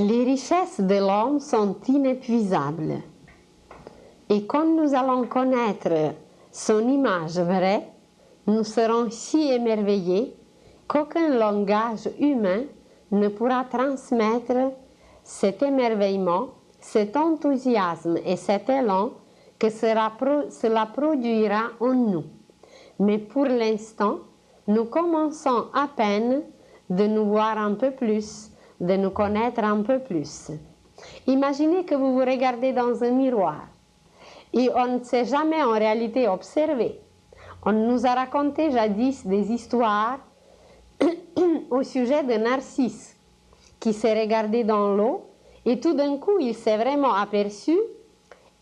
Les richesses de l'homme sont inépuisables. Et quand nous allons connaître son image vraie, nous serons si émerveillés qu'aucun langage humain ne pourra transmettre cet émerveillement, cet enthousiasme et cet élan que cela produira en nous. Mais pour l'instant, nous commençons à peine de nous voir un peu plus, de nous connaître un peu plus. Imaginez que vous vous regardez dans un miroir et on ne s'est jamais en réalité observé. On nous a raconté jadis des histoires au sujet de Narcisse qui s'est regardé dans l'eau et tout d'un coup il s'est vraiment aperçu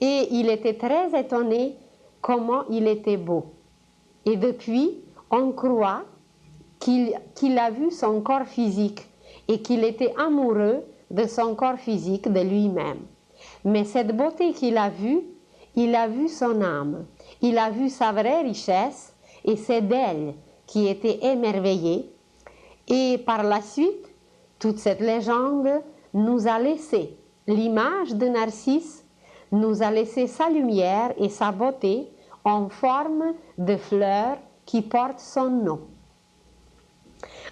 et il était très étonné comment il était beau. Et depuis, on croit qu'il a vu son corps physique et qu'il était amoureux de son corps physique, de lui-même. Mais cette beauté qu'il a vue, il a vu son âme, il a vu sa vraie richesse et c'est d'elle qui était émerveillé. Et par la suite, toute cette légende nous a laissé l'image de Narcisse, nous a laissé sa lumière et sa beauté en forme de fleurs qui portent son nom.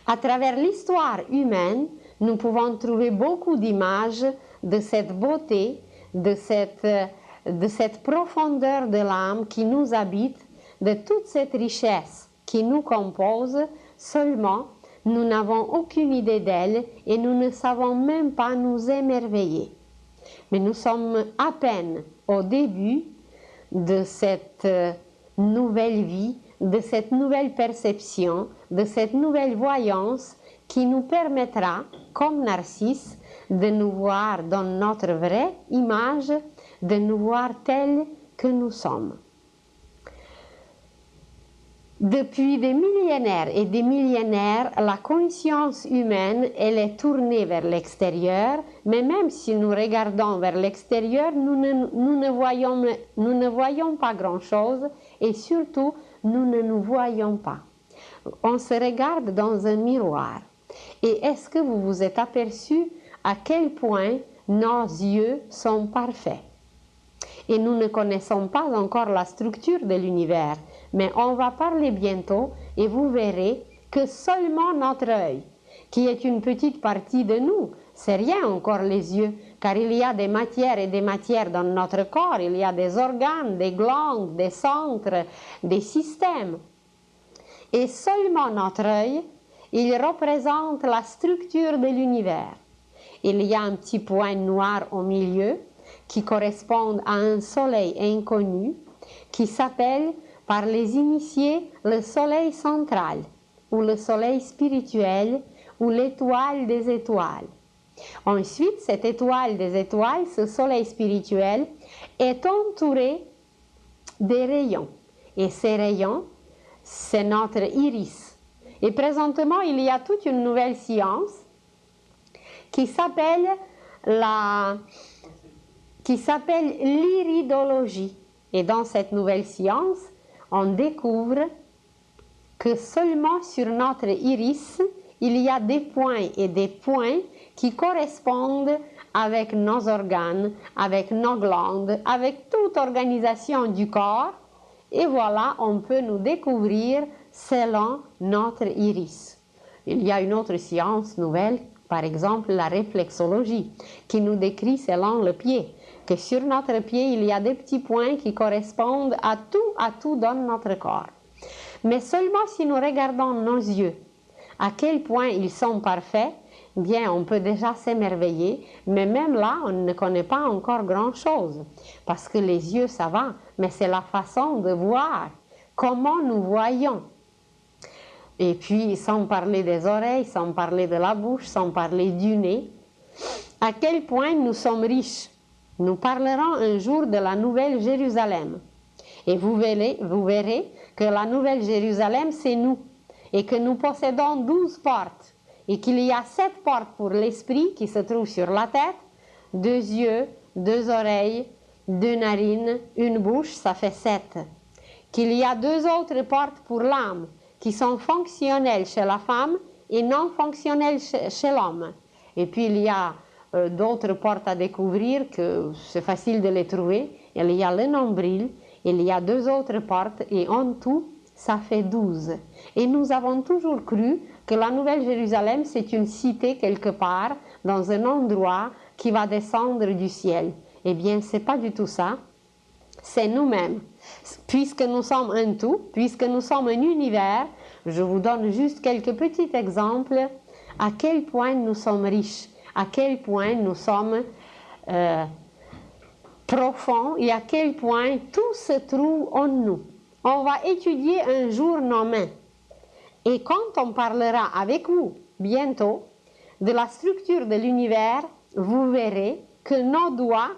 À travers l'histoire humaine, nous pouvons trouver beaucoup d'images de cette beauté, de cette profondeur de l'âme qui nous habite, de toute cette richesse qui nous compose, seulement nous n'avons aucune idée d'elle et nous ne savons même pas nous émerveiller. Mais nous sommes à peine au début de cette nouvelle vie, de cette nouvelle perception, de cette nouvelle voyance qui nous permettra, comme Narcisse, de nous voir dans notre vraie image, de nous voir tels que nous sommes. Depuis des millénaires et des millénaires, la conscience humaine, elle est tournée vers l'extérieur, mais même si nous regardons vers l'extérieur, nous ne voyons pas grand-chose et surtout, nous ne nous voyons pas. On se regarde dans un miroir. Et est-ce que vous vous êtes aperçu à quel point nos yeux sont parfaits? Et nous ne connaissons pas encore la structure de l'univers, mais on va parler bientôt et vous verrez que seulement notre œil, qui est une petite partie de nous, c'est rien encore les yeux, car il y a des matières et des matières dans notre corps, il y a des organes, des glandes, des centres, des systèmes. Et seulement notre œil, il représente la structure de l'univers. Il y a un petit point noir au milieu qui correspond à un soleil inconnu qui s'appelle par les initiés le soleil central ou le soleil spirituel ou l'étoile des étoiles. Ensuite, cette étoile des étoiles, ce soleil spirituel, est entouré des rayons. Et ces rayons, c'est notre iris. Et présentement, il y a toute une nouvelle science qui s'appelle l'iridologie. Et dans cette nouvelle science, on découvre que seulement sur notre iris, il y a des points et des points qui correspondent avec nos organes, avec nos glandes, avec toute organisation du corps. Et voilà, on peut nous découvrir selon notre iris. Il y a une autre science nouvelle, par exemple la réflexologie, qui nous décrit selon le pied, que sur notre pied, il y a des petits points qui correspondent à tout dans notre corps. Mais seulement si nous regardons nos yeux, à quel point ils sont parfaits, bien, on peut déjà s'émerveiller, mais même là, on ne connaît pas encore grand-chose, parce que les yeux, ça va, mais c'est la façon de voir, comment nous voyons. Et puis, sans parler des oreilles, sans parler de la bouche, sans parler du nez, à quel point nous sommes riches. Nous parlerons un jour de la Nouvelle Jérusalem. Et vous verrez que la Nouvelle Jérusalem, c'est nous. Et que nous possédons 12 portes. Et qu'il y a 7 portes pour l'esprit qui se trouve sur la tête, 2 yeux, 2 oreilles, 2 narines, une bouche, ça fait 7. Qu'il y a 2 autres portes pour l'âme qui sont fonctionnelles chez la femme et non fonctionnelles chez l'homme. Et puis il y a d'autres portes à découvrir que c'est facile de les trouver. Il y a le nombril, il y a 2 autres portes et en tout, ça fait 12. Et nous avons toujours cru que la Nouvelle-Jérusalem, c'est une cité quelque part, dans un endroit qui va descendre du ciel. Eh bien, ce n'est pas du tout ça. C'est nous-mêmes. Puisque nous sommes un tout, puisque nous sommes un univers, je vous donne juste quelques petits exemples à quel point nous sommes riches, à quel point nous sommes profonds et à quel point tout se trouve en nous. On va étudier un jour nos mains. Et quand on parlera avec vous bientôt de la structure de l'univers, vous verrez que nos doigts,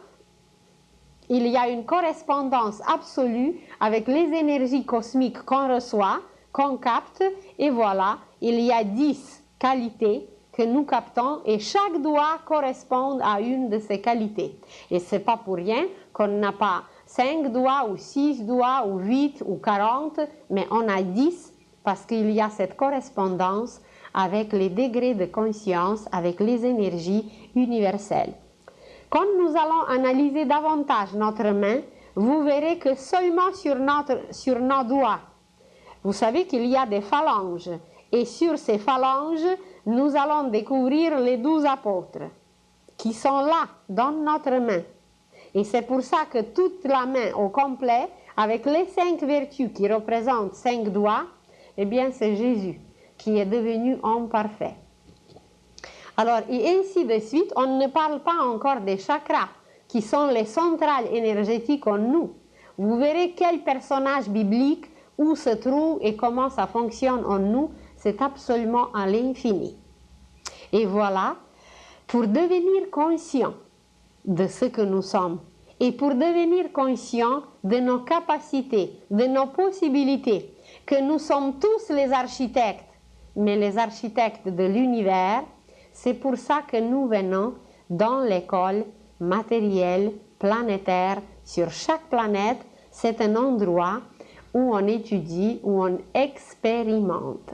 il y a une correspondance absolue avec les énergies cosmiques qu'on reçoit, qu'on capte, et voilà, il y a 10 qualités que nous captons et chaque doigt correspond à une de ces qualités. Et ce n'est pas pour rien qu'on n'a pas 5 doigts ou 6 doigts ou 8 ou 40, mais on a 10 parce qu'il y a cette correspondance avec les degrés de conscience, avec les énergies universelles. Quand nous allons analyser davantage notre main, vous verrez que seulement sur nos doigts, vous savez qu'il y a des phalanges, et sur ces phalanges, nous allons découvrir les 12 apôtres qui sont là, dans notre main. Et c'est pour ça que toute la main au complet, avec les 5 vertus qui représentent 5 doigts, eh bien c'est Jésus qui est devenu homme parfait. Alors, et ainsi de suite, on ne parle pas encore des chakras, qui sont les centrales énergétiques en nous. Vous verrez quel personnage biblique, où se trouve et comment ça fonctionne en nous, c'est absolument à l'infini. Et voilà, pour devenir conscient de ce que nous sommes, et pour devenir conscient de nos capacités, de nos possibilités, que nous sommes tous les architectes, mais les architectes de l'univers, c'est pour ça que nous venons dans l'école matérielle, planétaire. Sur chaque planète, c'est un endroit où on étudie, où on expérimente.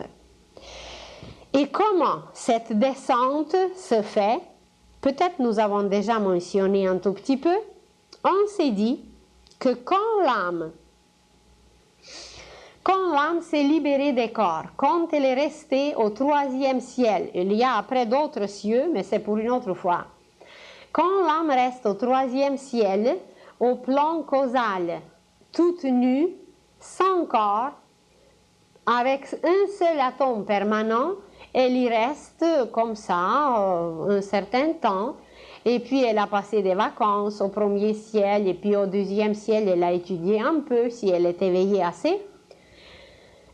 Et comment cette descente se fait? Peut-être nous avons déjà mentionné un tout petit peu. On s'est dit que quand l'âme s'est libérée des corps, quand elle est restée au 3e ciel, il y a après d'autres cieux, mais c'est pour une autre fois. Quand l'âme reste au 3e ciel, au plan causal, toute nue, sans corps, avec un seul atome permanent, elle y reste comme ça un certain temps. Et puis elle a passé des vacances au 1er ciel et puis au 2e ciel, elle a étudié un peu si elle est éveillée assez.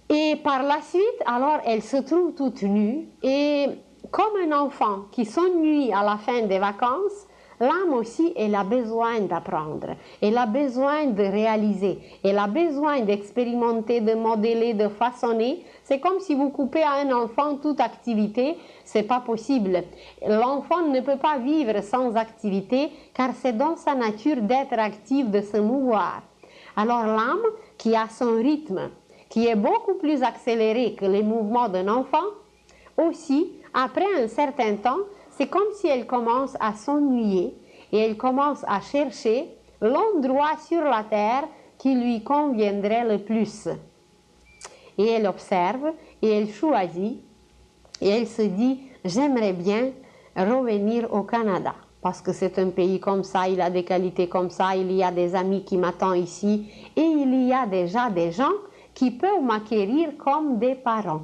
Et par la suite, alors elle se trouve toute nue et comme un enfant qui s'ennuie à la fin des vacances, l'âme aussi, elle a besoin d'apprendre, elle a besoin de réaliser, elle a besoin d'expérimenter, de modeler, de façonner. C'est comme si vous coupez à un enfant toute activité, c'est pas possible. L'enfant ne peut pas vivre sans activité car c'est dans sa nature d'être actif, de se mouvoir. Alors l'âme qui a son rythme, qui est beaucoup plus accéléré que les mouvements d'un enfant, aussi, après un certain temps, c'est comme si elle commence à s'ennuyer et elle commence à chercher l'endroit sur la terre qui lui conviendrait le plus. Et elle observe et elle choisit et elle se dit « j'aimerais bien revenir au Canada parce que c'est un pays comme ça, il a des qualités comme ça, il y a des amis qui m'attendent ici et il y a déjà des gens qui peuvent m'acquérir comme des parents. »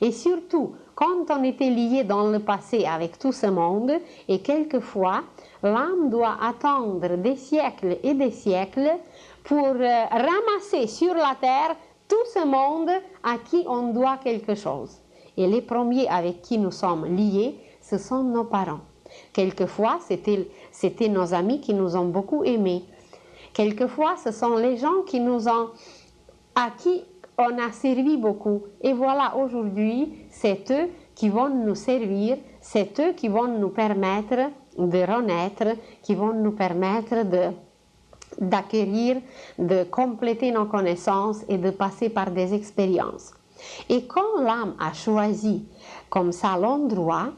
Et surtout, quand on était lié dans le passé avec tout ce monde, et quelquefois, l'âme doit attendre des siècles et des siècles pour ramasser sur la terre tout ce monde à qui on doit quelque chose. Et les premiers avec qui nous sommes liés, ce sont nos parents. Quelquefois, c'était nos amis qui nous ont beaucoup aimés. Quelquefois, ce sont les gens à qui on a servi beaucoup. Et voilà, aujourd'hui, c'est eux qui vont nous servir, c'est eux qui vont nous permettre de renaître, qui vont nous permettre d'acquérir, de compléter nos connaissances et de passer par des expériences. Et quand l'âme a choisi comme ça l'endroit,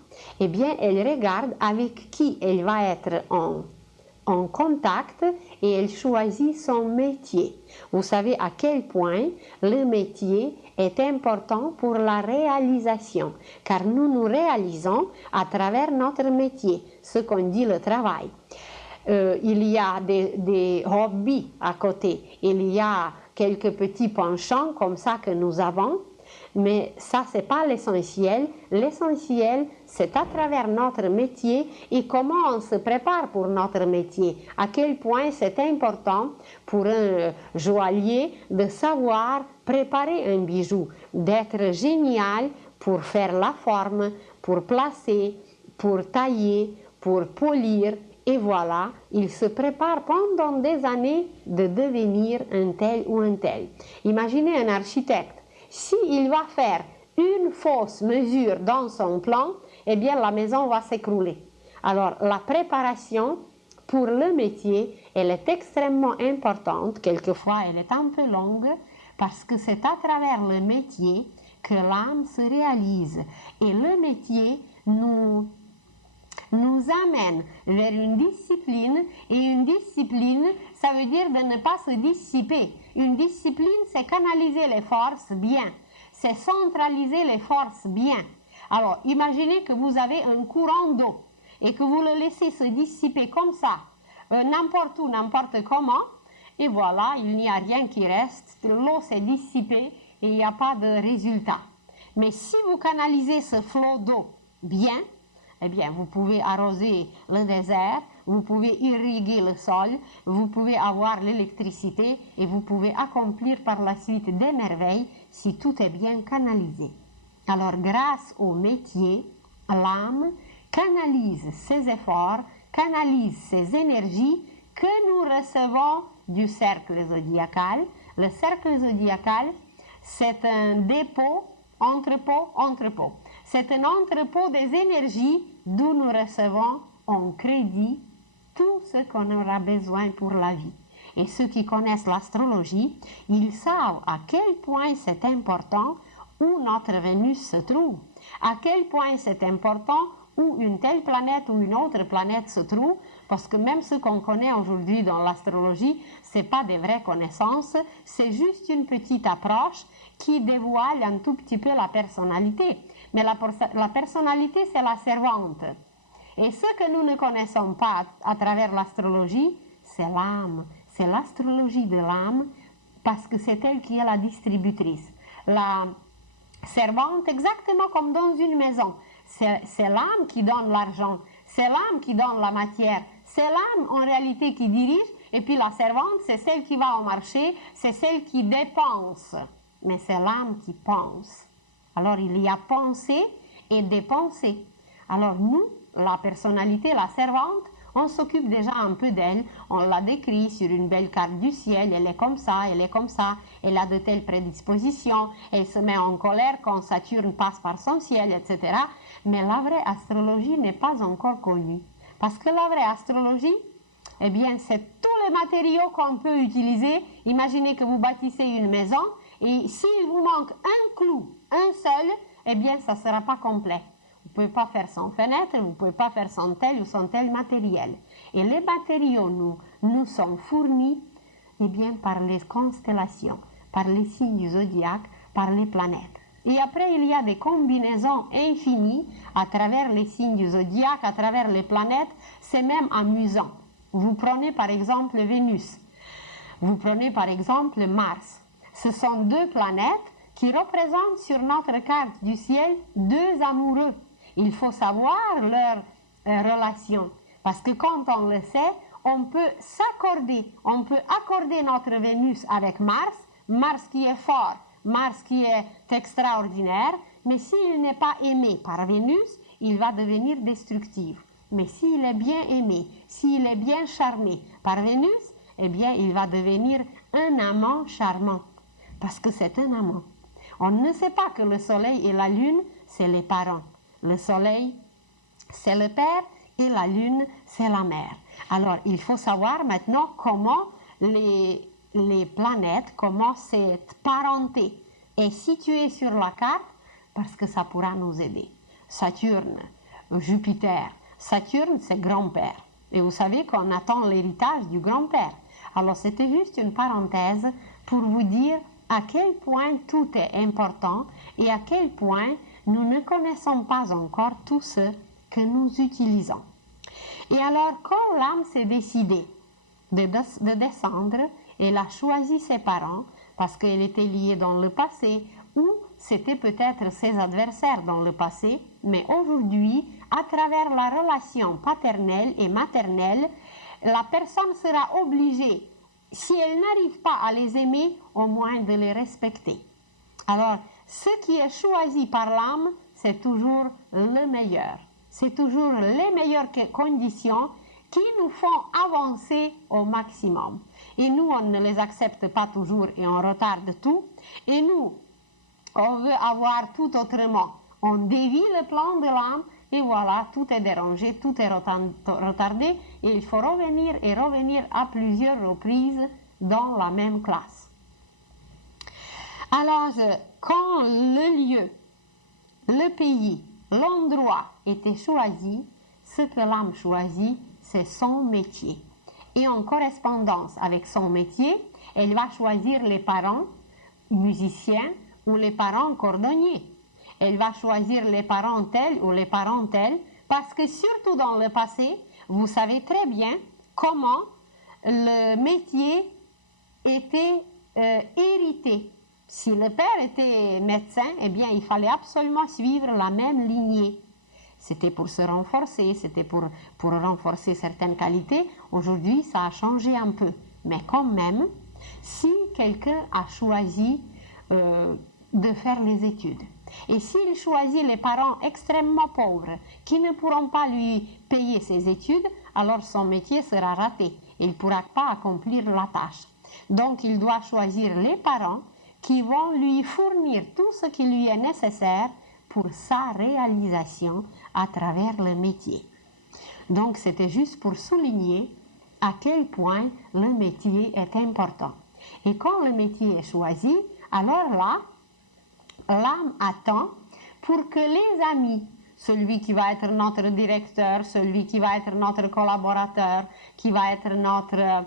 eh bien, elle regarde avec qui elle va être en contact et elle choisit son métier. Vous savez à quel point le métier est important pour la réalisation, car nous nous réalisons à travers notre métier, ce qu'on dit le travail. Il y a des hobbies à côté, il y a quelques petits penchants comme ça que nous avons, mais ça, c'est pas l'essentiel. L'essentiel, c'est à travers notre métier et comment on se prépare pour notre métier. À quel point c'est important pour un joaillier de savoir préparer un bijou, d'être génial pour faire la forme, pour placer, pour tailler, pour polir. Et voilà, il se prépare pendant des années de devenir un tel ou un tel. Imaginez un architecte. S'il va faire une fausse mesure dans son plan, eh bien la maison va s'écrouler. Alors la préparation pour le métier, elle est extrêmement importante. Quelquefois, elle est un peu longue parce que c'est à travers le métier que l'âme se réalise. Et le métier nous amène vers une discipline, et une discipline, ça veut dire de ne pas se dissiper. Une discipline, c'est canaliser les forces bien, c'est centraliser les forces bien. Alors, imaginez que vous avez un courant d'eau et que vous le laissez se dissiper comme ça, n'importe où, n'importe comment, et voilà, il n'y a rien qui reste, l'eau s'est dissipée et il n'y a pas de résultat. Mais si vous canalisez ce flot d'eau bien, eh bien, vous pouvez arroser le désert, vous pouvez irriguer le sol, vous pouvez avoir l'électricité et vous pouvez accomplir par la suite des merveilles si tout est bien canalisé. Alors, grâce au métier, l'âme canalise ses efforts, canalise ses énergies que nous recevons du cercle zodiacal. Le cercle zodiacal, c'est un dépôt, entrepôt. C'est un entrepôt des énergies d'où nous recevons en crédit tout ce qu'on aura besoin pour la vie. Et ceux qui connaissent l'astrologie, ils savent à quel point c'est important où notre Vénus se trouve, à quel point c'est important où une telle planète ou une autre planète se trouve, parce que même ce qu'on connaît aujourd'hui dans l'astrologie, ce n'est pas des vraies connaissances, c'est juste une petite approche qui dévoile un tout petit peu la personnalité. Mais la personnalité, c'est la servante. Et ce que nous ne connaissons pas à travers l'astrologie, c'est l'âme. C'est l'astrologie de l'âme, parce que c'est elle qui est la distributrice. La servante, exactement comme dans une maison. C'est l'âme qui donne l'argent, c'est l'âme qui donne la matière, c'est l'âme en réalité qui dirige, et puis la servante, c'est celle qui va au marché, c'est celle qui dépense, mais c'est l'âme qui pense. Alors il y a pensée et dépenser. Alors nous, la personnalité, la servante, on s'occupe déjà un peu d'elle, on la décrit sur une belle carte du ciel, elle est comme ça, elle a de telles prédispositions, elle se met en colère quand Saturne passe par son ciel, etc. Mais la vraie astrologie n'est pas encore connue. Parce que la vraie astrologie, eh bien, c'est tous les matériaux qu'on peut utiliser. Imaginez que vous bâtissez une maison et s'il vous manque un clou, un seul, eh bien, ça ne sera pas complet. Vous ne pouvez pas faire sans fenêtre, vous ne pouvez pas faire sans tel ou sans tel matériel. Et les matériaux nous sont fournis eh bien, par les constellations, par les signes du zodiaque, par les planètes. Et après, il y a des combinaisons infinies à travers les signes du zodiaque, à travers les planètes. C'est même amusant. Vous prenez par exemple Vénus. Vous prenez par exemple Mars. Ce sont deux planètes qui représentent sur notre carte du ciel deux amoureux. Il faut savoir leur relation. Parce que quand on le sait, on peut s'accorder. On peut accorder notre Vénus avec Mars. Mars qui est fort, Mars qui est extraordinaire. Mais s'il n'est pas aimé par Vénus, il va devenir destructif. Mais s'il est bien aimé, s'il est bien charmé par Vénus, eh bien, il va devenir un amant charmant. Parce que c'est un amant. On ne sait pas que le soleil et la lune, c'est les parents. Le soleil, c'est le père et la lune, c'est la mère. Alors, il faut savoir maintenant comment les planètes, comment cette parenté est situé sur la carte parce que ça pourra nous aider. Saturne, Jupiter. Saturne, c'est grand-père. Et vous savez qu'on attend l'héritage du grand-père. Alors, c'était juste une parenthèse pour vous dire à quel point tout est important et à quel point nous ne connaissons pas encore tout ce que nous utilisons. Et alors, quand l'âme s'est décidée de descendre, elle a choisi ses parents parce qu'elle était liée dans le passé ou c'était peut-être ses adversaires dans le passé, mais aujourd'hui, à travers la relation paternelle et maternelle, la personne sera obligée, si elle n'arrive pas à les aimer, au moins de les respecter. Alors, ce qui est choisi par l'âme, c'est toujours le meilleur. C'est toujours les meilleures conditions qui nous font avancer au maximum. Et nous, on ne les accepte pas toujours et on retarde tout. Et nous, on veut avoir tout autrement. On dévie le plan de l'âme et voilà, tout est dérangé, tout est retardé et il faut revenir et revenir à plusieurs reprises dans la même classe. Alors, quand le lieu, le pays, l'endroit était choisi, ce que l'âme choisit, c'est son métier. Et en correspondance avec son métier, elle va choisir les parents musiciens ou les parents cordonniers. Elle va choisir les parents tels ou les parents tels parce que surtout dans le passé, vous savez très bien comment le métier était hérité. Si le père était médecin, eh bien, il fallait absolument suivre la même lignée. C'était pour se renforcer, c'était pour renforcer certaines qualités. Aujourd'hui, ça a changé un peu. Mais quand même, si quelqu'un a choisi de faire les études, et s'il choisit les parents extrêmement pauvres qui ne pourront pas lui payer ses études, alors son métier sera raté. Il ne pourra pas accomplir la tâche. Donc, il doit choisir les parents qui vont lui fournir tout ce qui lui est nécessaire pour sa réalisation à travers le métier. Donc, c'était juste pour souligner à quel point le métier est important. Et quand le métier est choisi, alors là, l'âme attend pour que les amis, celui qui va être notre directeur, celui qui va être notre collaborateur, qui va être notre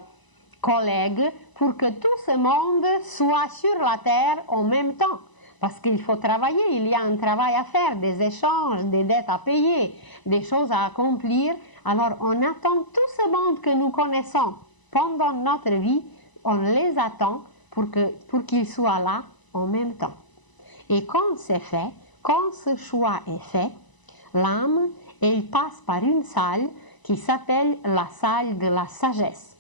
collègue, pour que tout ce monde soit sur la terre en même temps. Parce qu'il faut travailler, il y a un travail à faire, des échanges, des dettes à payer, des choses à accomplir. Alors on attend tout ce monde que nous connaissons pendant notre vie, on les attend pour qu'ils soient là en même temps. Et quand c'est fait, quand ce choix est fait, l'âme, elle passe par une salle qui s'appelle la salle de la sagesse.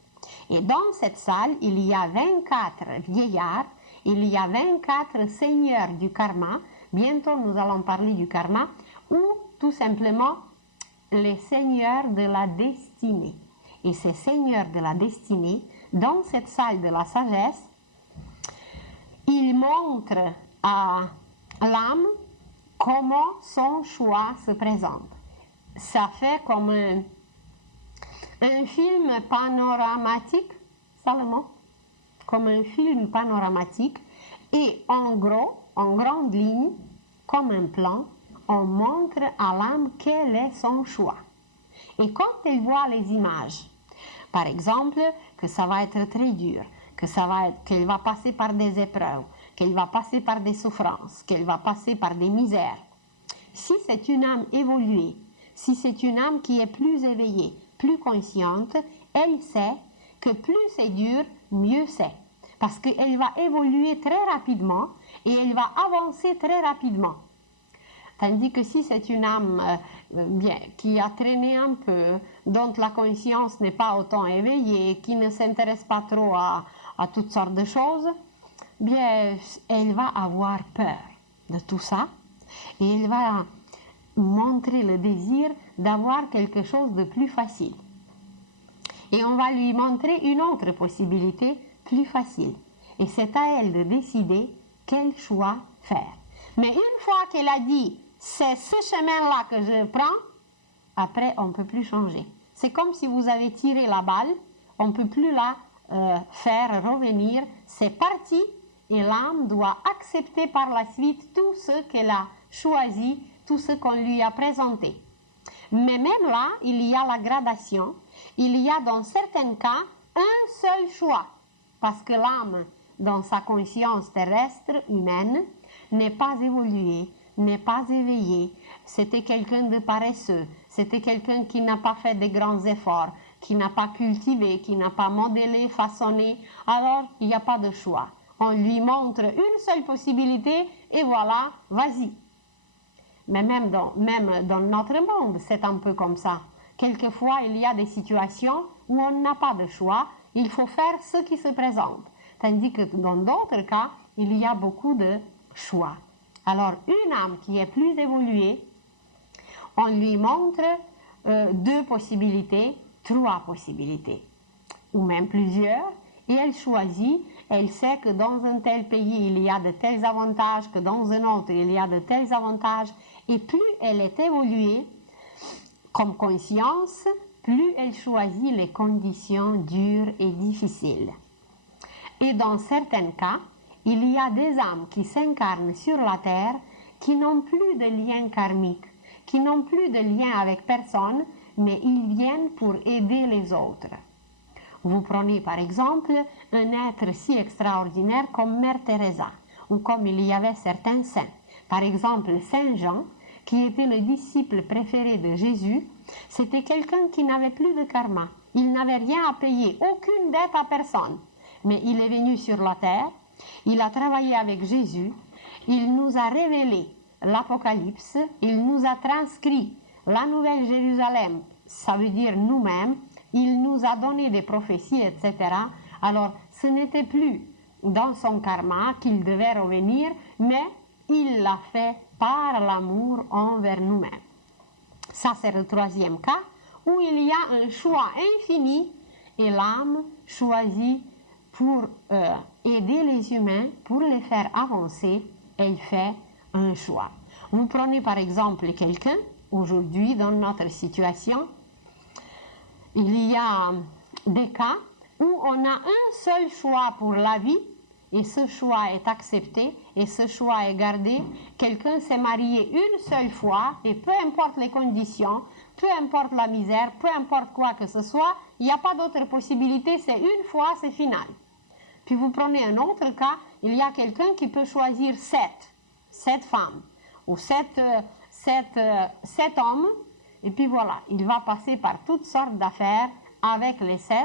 Et dans cette salle, il y a 24 vieillards, il y a 24 seigneurs du karma. Bientôt, nous allons parler du karma, ou tout simplement les seigneurs de la destinée. Et ces seigneurs de la destinée, dans cette salle de la sagesse, ils montrent à l'âme comment son choix se présente. Ça fait comme un film panoramatique, ça le mot, comme un film panoramatique, et en gros, en grande ligne, comme un plan, on montre à l'âme quel est son choix. Et quand elle voit les images, par exemple, que ça va être très dur, qu'elle va passer par des épreuves, qu'elle va passer par des souffrances, qu'elle va passer par des misères. Si c'est une âme évoluée, si c'est une âme qui est plus éveillée, plus consciente, elle sait que plus c'est dur, mieux c'est. Parce qu'elle va évoluer très rapidement et elle va avancer très rapidement. Tandis que si c'est une âme qui a traîné un peu, dont la conscience n'est pas autant éveillée, qui ne s'intéresse pas trop à toutes sortes de choses, bien, elle va avoir peur de tout ça et elle va montrer le désir d'avoir quelque chose de plus facile. Et on va lui montrer une autre possibilité plus facile. Et c'est à elle de décider quel choix faire. Mais une fois qu'elle a dit « c'est ce chemin-là que je prends », après on ne peut plus changer. C'est comme si vous avez tiré la balle, on ne peut plus la faire revenir, c'est parti et l'âme doit accepter par la suite tout ce qu'elle a choisi, tout ce qu'on lui a présenté. Mais même là, il y a la gradation. Il y a dans certains cas un seul choix, parce que l'âme, dans sa conscience terrestre humaine, n'est pas évoluée, n'est pas éveillée. C'était quelqu'un de paresseux, c'était quelqu'un qui n'a pas fait de grands efforts, qui n'a pas cultivé, qui n'a pas modélé, façonné. Alors, il n'y a pas de choix. On lui montre une seule possibilité et voilà, vas-y. Mais même dans notre monde, c'est un peu comme ça. Quelquefois, il y a des situations où on n'a pas de choix, il faut faire ce qui se présente. Tandis que dans d'autres cas, il y a beaucoup de choix. Alors, une âme qui est plus évoluée, on lui montre 2 possibilités, 3 possibilités, ou même plusieurs, et elle choisit, elle sait que dans un tel pays, il y a de tels avantages, que dans un autre, il y a de tels avantages, et plus elle est évoluée comme conscience, plus elle choisit les conditions dures et difficiles. Et dans certains cas, il y a des âmes qui s'incarnent sur la terre qui n'ont plus de lien karmique, qui n'ont plus de lien avec personne, mais ils viennent pour aider les autres. Vous prenez par exemple un être si extraordinaire comme Mère Teresa, ou comme il y avait certains saints. Par exemple, Saint Jean, qui était le disciple préféré de Jésus, c'était quelqu'un qui n'avait plus de karma. Il n'avait rien à payer, aucune dette à personne. Mais il est venu sur la terre, il a travaillé avec Jésus, il nous a révélé l'Apocalypse, il nous a transcrit la Nouvelle Jérusalem, ça veut dire nous-mêmes, il nous a donné des prophéties, etc. Alors, ce n'était plus dans son karma qu'il devait revenir, mais il l'a fait par l'amour envers nous-mêmes. Ça, c'est le 3e cas, où il y a un choix infini et l'âme choisit pour aider les humains, pour les faire avancer, elle fait un choix. Vous prenez par exemple quelqu'un, aujourd'hui dans notre situation, il y a des cas où on a un seul choix pour la vie et ce choix est accepté et ce choix est gardé. Quelqu'un s'est marié une seule fois et peu importe les conditions, peu importe la misère, peu importe quoi que ce soit, il n'y a pas d'autre possibilité, c'est une fois, c'est final. Puis vous prenez un autre cas, il y a quelqu'un qui peut choisir 7 femmes ou 7 hommes, et puis voilà, il va passer par toutes sortes d'affaires avec les 7,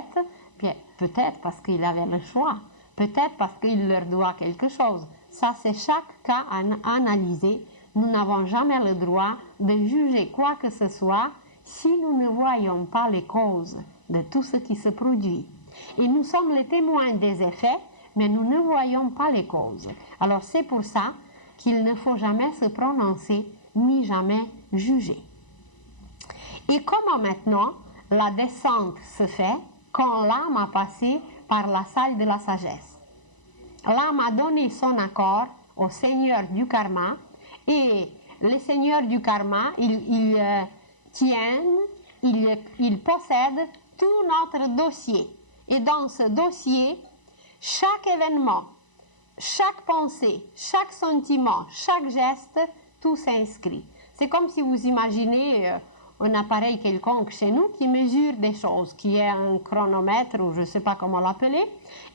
puis peut-être parce qu'il avait le choix, peut-être parce qu'il leur doit quelque chose. Ça, c'est chaque cas à analyser. Nous n'avons jamais le droit de juger quoi que ce soit si nous ne voyons pas les causes de tout ce qui se produit. Et nous sommes les témoins des effets, mais nous ne voyons pas les causes. Alors c'est pour ça qu'il ne faut jamais se prononcer ni jamais juger. Et comment maintenant la descente se fait quand l'âme a passé par la salle de la sagesse? L'âme a donné son accord au Seigneur du karma et le Seigneur du karma, il possède tout notre dossier. Et dans ce dossier, chaque événement, chaque pensée, chaque sentiment, chaque geste, tout s'inscrit. C'est comme si vous imaginez un appareil quelconque chez nous qui mesure des choses, qui est un chronomètre ou je ne sais pas comment l'appeler,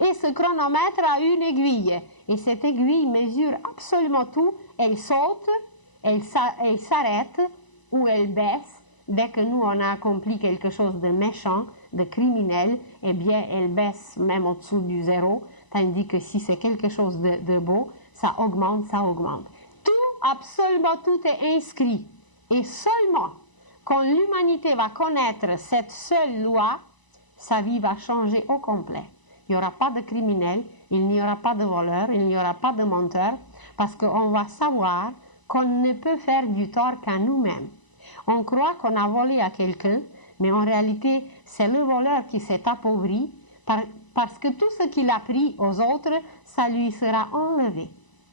et ce chronomètre a une aiguille, et cette aiguille mesure absolument tout, elle saute, elle s'arrête ou elle baisse. Dès que nous on a accompli quelque chose de méchant, de criminel, eh bien elle baisse même au-dessous du 0, tandis que si c'est quelque chose de beau, ça augmente, ça augmente. Tout, absolument tout est inscrit, et seulement quand l'humanité va connaître cette seule loi, sa vie va changer au complet. Il n'y aura pas de criminels, il n'y aura pas de voleurs, il n'y aura pas de menteurs, parce qu'on va savoir qu'on ne peut faire du tort qu'à nous-mêmes. On croit qu'on a volé à quelqu'un, mais en réalité, c'est le voleur qui s'est appauvri, parce que tout ce qu'il a pris aux autres, ça lui sera enlevé.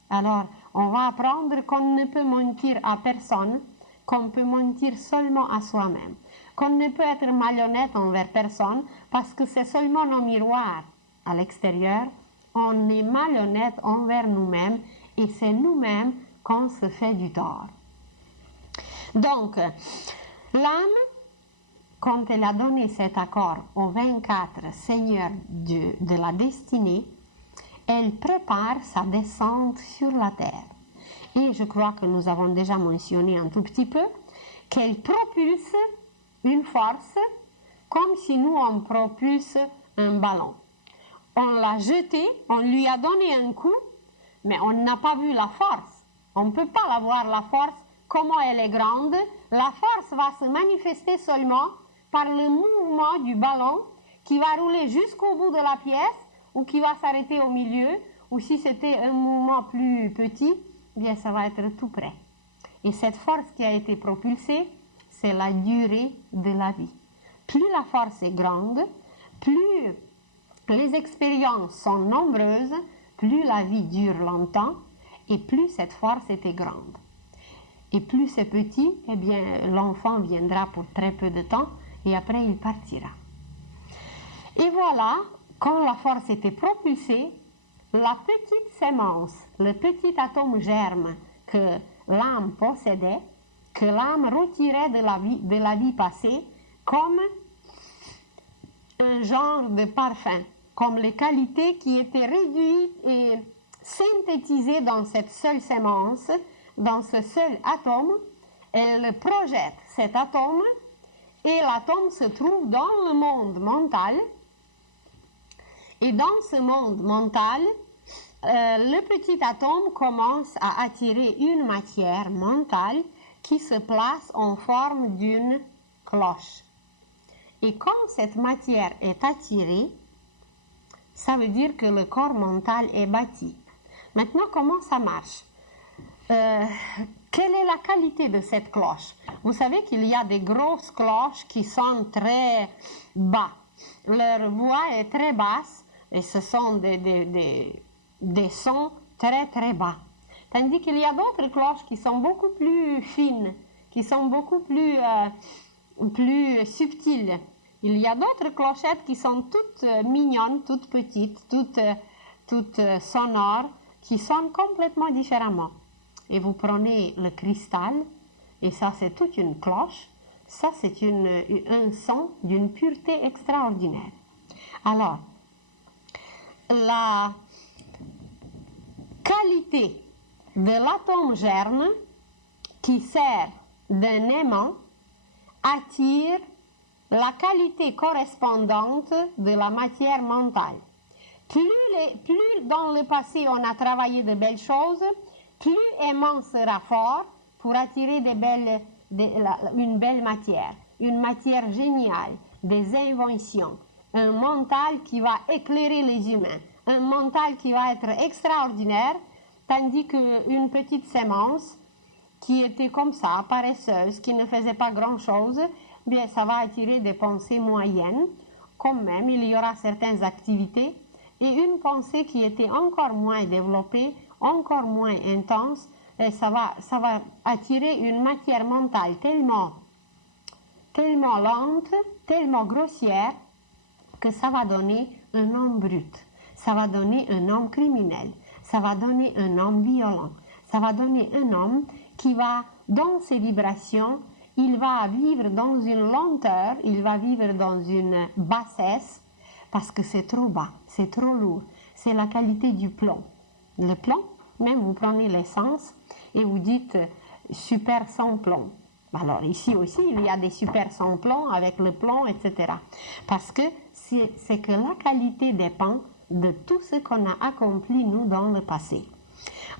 Alors, on va apprendre qu'on ne peut mentir à personne, qu'on peut mentir seulement à soi-même, qu'on ne peut être malhonnête envers personne parce que c'est seulement nos miroirs à l'extérieur on est malhonnête envers nous-mêmes et c'est nous-mêmes qu'on se fait du tort. Donc, l'âme, quand elle a donné cet accord aux 24 seigneurs de la destinée, elle prépare sa descente sur la terre. Et je crois que nous avons déjà mentionné un tout petit peu qu'elle propulse une force comme si nous on propulse un ballon. On l'a jeté, on lui a donné un coup, mais on n'a pas vu la force. On ne peut pas la voir, la force, comment elle est grande. La force va se manifester seulement par le mouvement du ballon qui va rouler jusqu'au bout de la pièce ou qui va s'arrêter au milieu, ou si c'était un mouvement plus petit, eh bien ça va être tout près. Et cette force qui a été propulsée, c'est la durée de la vie. Plus la force est grande, plus les expériences sont nombreuses, plus la vie dure longtemps et plus cette force était grande. Et plus c'est petit, eh bien l'enfant viendra pour très peu de temps et après il partira. Et voilà, quand la force était propulsée, la petite sémence, le petit atome germe que l'âme possédait, que l'âme retirait de la vie passée comme un genre de parfum, comme les qualités qui étaient réduites et synthétisées dans cette seule sémence, dans ce seul atome, elle projette cet atome et l'atome se trouve dans le monde mental. Et dans ce monde mental, le petit atome commence à attirer une matière mentale qui se place en forme d'une cloche. Et quand cette matière est attirée, ça veut dire que le corps mental est bâti. Maintenant, comment ça marche? Quelle est la qualité de cette cloche? Vous savez qu'il y a des grosses cloches qui sonnent très bas. Leur voix est très basse et ce sont des sons très très bas. Tandis qu'il y a d'autres cloches qui sont beaucoup plus fines, qui sont beaucoup plus subtiles. Il y a d'autres clochettes qui sont toutes mignonnes, toutes petites, toutes sonores, qui sonnent complètement différemment. Et vous prenez le cristal, et ça c'est toute une cloche, ça c'est un son d'une pureté extraordinaire. Alors, la qualité de l'atome germe qui sert d'un aimant attire la qualité correspondante de la matière mentale. Plus dans le passé on a travaillé de belles choses, plus aimant sera fort pour attirer une belle matière, une matière géniale, des inventions, un mental qui va éclairer les humains, un mental qui va être extraordinaire, tandis qu'une petite sémence qui était comme ça, paresseuse, qui ne faisait pas grand-chose, bien ça va attirer des pensées moyennes. Quand même, il y aura certaines activités et une pensée qui était encore moins développée, encore moins intense, et ça va attirer une matière mentale tellement lente, tellement grossière, que ça va donner un homme brut, ça va donner un homme criminel, ça va donner un homme violent, ça va donner un homme qui va, dans ses vibrations, il va vivre dans une lenteur, il va vivre dans une bassesse, parce que c'est trop bas, c'est trop lourd. C'est la qualité du plomb. Le plomb, même vous prenez l'essence et vous dites super sans plomb. Alors ici aussi, il y a des super sans plomb avec le plomb, etc. Parce que c'est que la qualité dépend de tout ce qu'on a accompli, nous, dans le passé.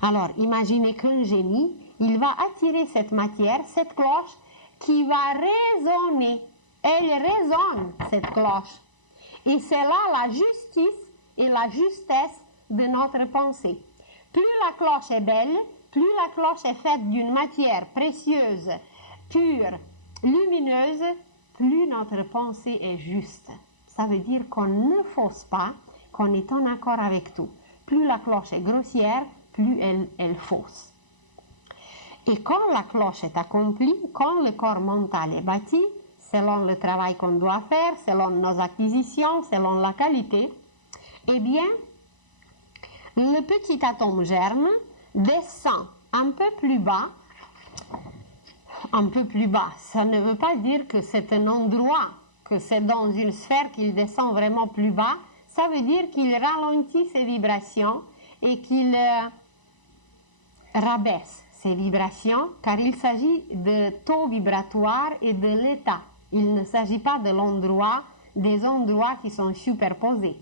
Alors, imaginez qu'un génie, il va attirer cette matière, cette cloche, qui va résonner. Elle résonne, cette cloche. Et c'est là la justice et la justesse de notre pensée. Plus la cloche est belle, plus la cloche est faite d'une matière précieuse, pure, lumineuse, plus notre pensée est juste. Ça veut dire qu'on ne fausse pas, qu'on est en accord avec tout. Plus la cloche est grossière, plus elle fausse. Et quand la cloche est accomplie, quand le corps mental est bâti, selon le travail qu'on doit faire, selon nos acquisitions, selon la qualité, eh bien, Le petit atome germe descend un peu plus bas. Un peu plus bas, ça ne veut pas dire que c'est un endroit, que c'est dans une sphère qu'il descend vraiment plus bas. Ça veut dire qu'il ralentit ses vibrations et qu'il rabaisse ses vibrations, car il s'agit de taux vibratoire et de l'état. Il ne s'agit pas de l'endroit, des endroits qui sont superposés.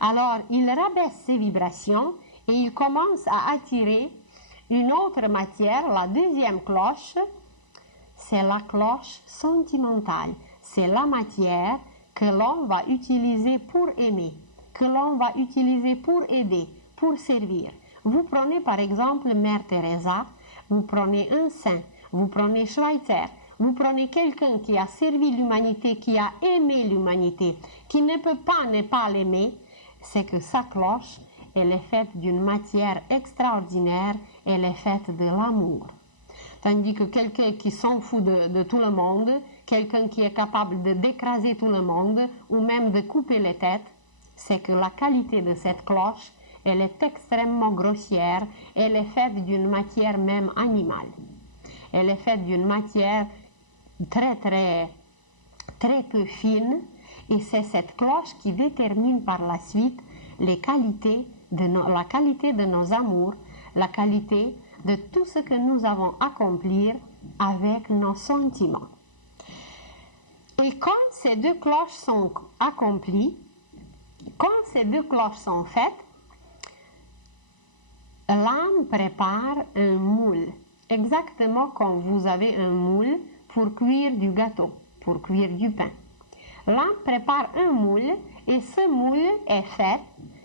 Alors, il rabaisse ses vibrations et il commence à attirer une autre matière, la deuxième cloche, c'est la cloche sentimentale. C'est la matière que l'on va utiliser pour aimer, que l'on va utiliser pour aider, pour servir. Vous prenez par exemple Mère Teresa, vous prenez un saint, vous prenez Schweitzer, vous prenez quelqu'un qui a servi l'humanité, qui a aimé l'humanité, qui ne peut pas ne pas l'aimer, c'est que sa cloche, elle est faite d'une matière extraordinaire, elle est faite de l'amour. Tandis que quelqu'un qui s'en fout de tout le monde, quelqu'un qui est capable d'écraser tout le monde ou même de couper les têtes, c'est que la qualité de cette cloche, elle est extrêmement grossière, elle est faite d'une matière même animale. Elle est faite d'une matière très peu fine et c'est cette cloche qui détermine par la suite la qualité de nos amours, la qualité de tout ce que nous avons accompli avec nos sentiments. Et quand ces deux cloches sont accomplies, quand ces deux cloches sont faites, l'âme prépare un moule, exactement comme vous avez un moule pour cuire du gâteau, pour cuire du pain. L'âme prépare un moule et ce moule est fait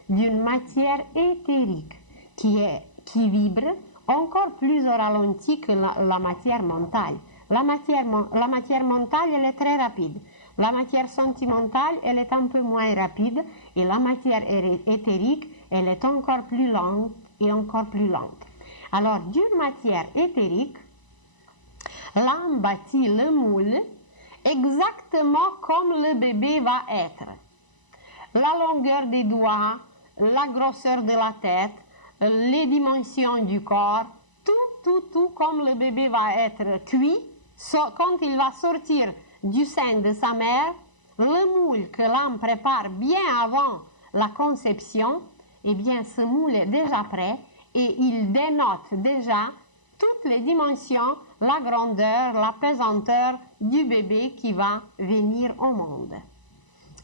d'une matière éthérique qui vibre encore plus au ralenti que la matière mentale. La matière mentale, elle est très rapide. La matière sentimentale, elle est un peu moins rapide. Et la matière éthérique, elle est encore plus lente et encore plus lente. Alors, d'une matière éthérique, l'âme bâtit le moule exactement comme le bébé va être. La longueur des doigts, la grosseur de la tête, les dimensions du corps, tout comme le bébé va être cuit, quand il va sortir du sein de sa mère, le moule que l'âme prépare bien avant la conception, eh bien ce moule est déjà prêt et il dénote déjà toutes les dimensions, la grandeur, la pesanteur du bébé qui va venir au monde.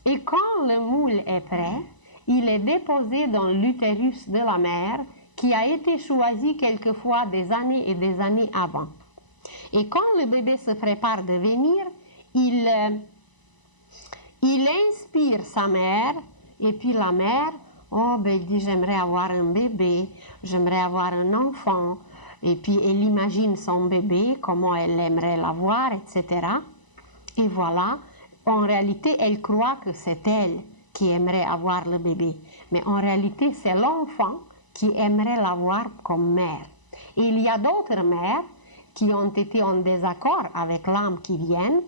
Et quand le moule est prêt, il est déposé dans l'utérus de la mère qui a été choisi quelquefois des années et des années avant. Et quand le bébé se prépare de venir, il inspire sa mère et puis la mère, il dit j'aimerais avoir un bébé, j'aimerais avoir un enfant. Et puis elle imagine son bébé, comment elle aimerait l'avoir, etc. Et voilà, en réalité, elle croit que c'est elle qui aimerait avoir le bébé. Mais en réalité, c'est l'enfant qui aimerait l'avoir comme mère. Et il y a d'autres mères qui ont été en désaccord avec l'âme qui vient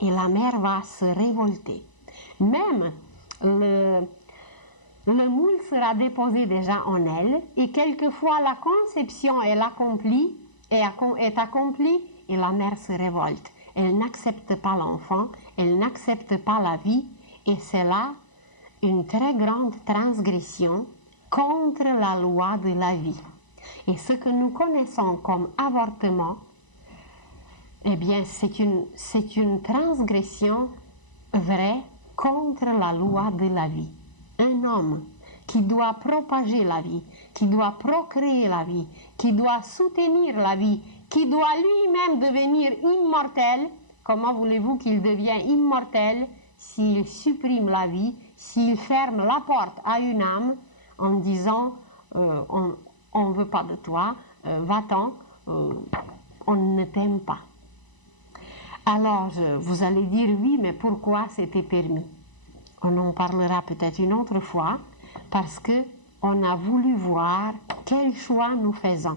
et la mère va se révolter. Même le moule sera déposé déjà en elle et quelquefois la conception est accomplie et la mère se révolte. Elle n'accepte pas l'enfant, elle n'accepte pas la vie et c'est là une très grande transgression contre la loi de la vie. Et ce que nous connaissons comme avortement, eh bien c'est une transgression vraie contre la loi de la vie. Un homme qui doit propager la vie, qui doit procréer la vie, qui doit soutenir la vie, qui doit lui-même devenir immortel, comment voulez-vous qu'il devienne immortel s'il supprime la vie, s'il ferme la porte à une âme en disant on ne veut pas de toi, va-t'en, on ne t'aime pas. Alors vous allez dire oui, mais pourquoi c'était permis? On en parlera peut-être une autre fois parce que on a voulu voir quel choix nous faisons.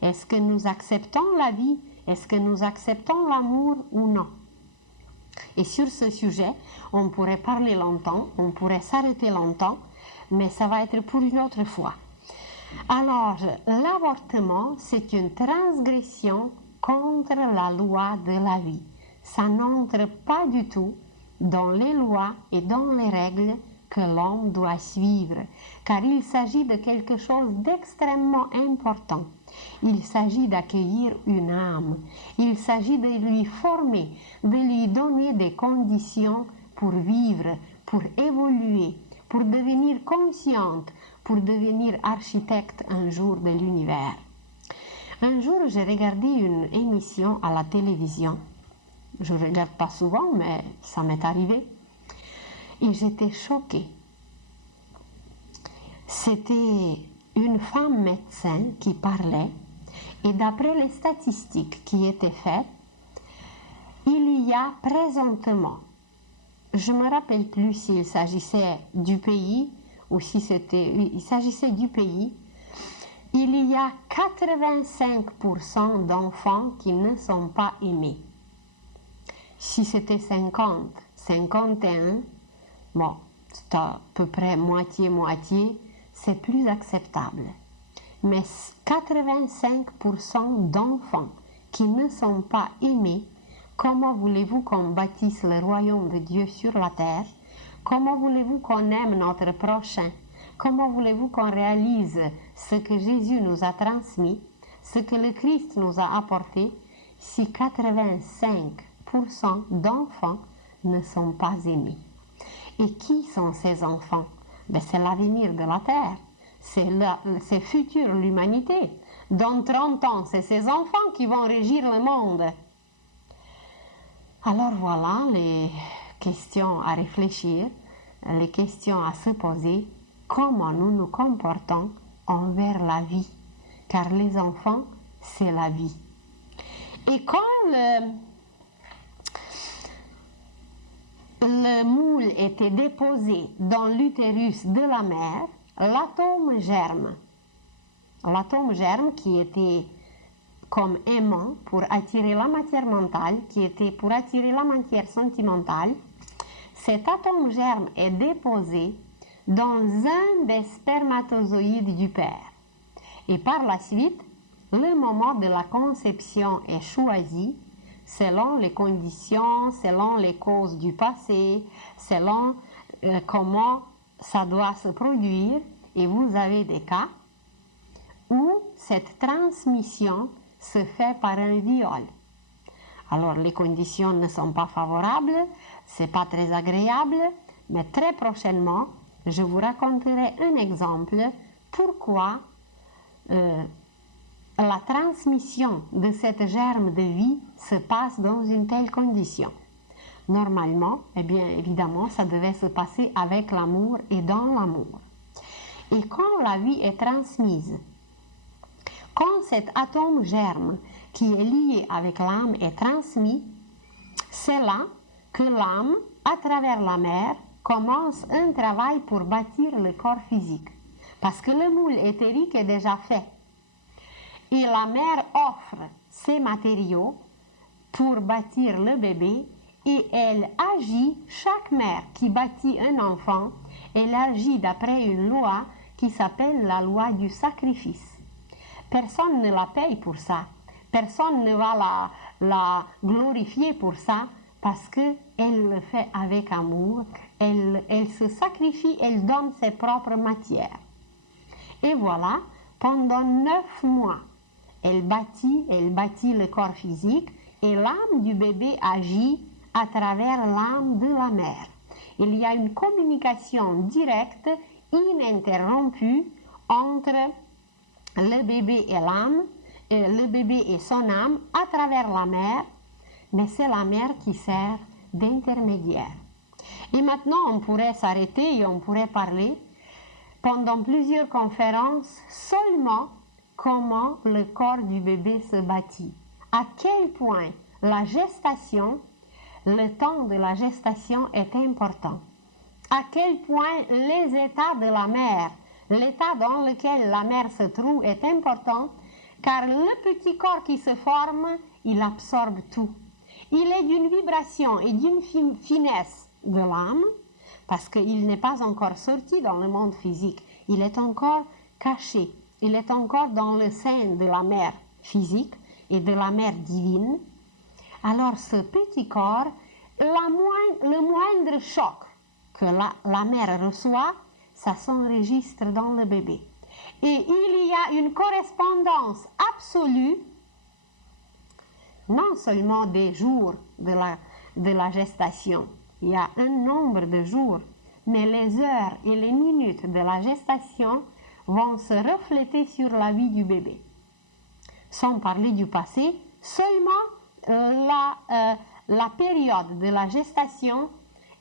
Est-ce que nous acceptons la vie? Est-ce que nous acceptons l'amour ou non? Et sur ce sujet, on pourrait parler longtemps, on pourrait s'arrêter longtemps, mais ça va être pour une autre fois. Alors, l'avortement, c'est une transgression contre la loi de la vie. Ça n'entre pas du tout dans les lois et dans les règles que l'homme doit suivre, car il s'agit de quelque chose d'extrêmement important. Il s'agit d'accueillir une âme, il s'agit de lui former, de lui donner des conditions pour vivre, pour évoluer, pour devenir consciente, pour devenir architecte un jour de l'univers. Un jour, j'ai regardé une émission à la télévision. Je ne regarde pas souvent, mais ça m'est arrivé. Et j'étais choquée. C'était une femme médecin qui parlait, et d'après les statistiques qui étaient faites, il y a présentement, je ne me rappelle plus s'il s'agissait du pays ou si il s'agissait du pays, il y a 85% d'enfants qui ne sont pas aimés. Si c'était 50, 51, bon, c'est à peu près moitié-moitié, c'est plus acceptable. Mais 85% d'enfants qui ne sont pas aimés, comment voulez-vous qu'on bâtisse le royaume de Dieu sur la terre? Comment voulez-vous qu'on aime notre prochain? Comment voulez-vous qu'on réalise ce que Jésus nous a transmis, ce que le Christ nous a apporté, si 85% d'enfants ne sont pas aimés? Et qui sont ces enfants? Ben, c'est l'avenir de la terre, c'est futur l'humanité. Dans 30 ans, c'est ces enfants qui vont régir le monde. Alors voilà les questions à réfléchir, les questions à se poser, comment nous nous comportons envers la vie, car les enfants, c'est la vie. Et quand le moule était déposé dans l'utérus de la mère, l'atome germe. L'atome germe qui était comme aimant pour attirer la matière mentale, qui était pour attirer la matière sentimentale. Cet atome germe est déposé dans un des spermatozoïdes du père. Et par la suite, le moment de la conception est choisi selon les conditions, selon les causes du passé, selon comment ça doit se produire. Et vous avez des cas où cette transmission se fait par un viol. Alors les conditions ne sont pas favorables, c'est pas très agréable, mais très prochainement, je vous raconterai un exemple pourquoi la transmission de cette germe de vie se passe dans une telle condition. Normalement, eh bien évidemment, ça devait se passer avec l'amour et dans l'amour. Et quand la vie est transmise, quand cet atome germe qui est lié avec l'âme est transmis, c'est là que l'âme, à travers la mère, commence un travail pour bâtir le corps physique. Parce que le moule éthérique est déjà fait. Et la mère offre ses matériaux pour bâtir le bébé et elle agit, chaque mère qui bâtit un enfant, elle agit d'après une loi qui s'appelle la loi du sacrifice. Personne ne la paye pour ça. Personne ne va la glorifier pour ça parce qu'elle le fait avec amour. Elle se sacrifie, elle donne ses propres matières. Et voilà, pendant 9 mois, elle bâtit le corps physique et l'âme du bébé agit à travers l'âme de la mère. Il y a une communication directe, ininterrompue entre le bébé et l'âme, le bébé et son âme à travers la mère, mais c'est la mère qui sert d'intermédiaire. Et maintenant, on pourrait s'arrêter et on pourrait parler pendant plusieurs conférences seulement comment le corps du bébé se bâtit. À quel point la gestation, le temps de la gestation est important. À quel point les états de la mère, l'état dans lequel la mère se trouve est important, car le petit corps qui se forme, il absorbe tout. Il est d'une vibration et d'une finesse de l'âme, parce qu'il n'est pas encore sorti dans le monde physique. Il est encore caché il est encore dans le sein de la mère physique et de la mère divine. Alors ce petit corps, le moindre choc que la mère reçoit, ça s'enregistre dans le bébé. Et il y a une correspondance absolue, non seulement des jours de la gestation, il y a un nombre de jours, mais les heures et les minutes de la gestation vont se refléter sur la vie du bébé. Sans parler du passé, seulement la période de la gestation,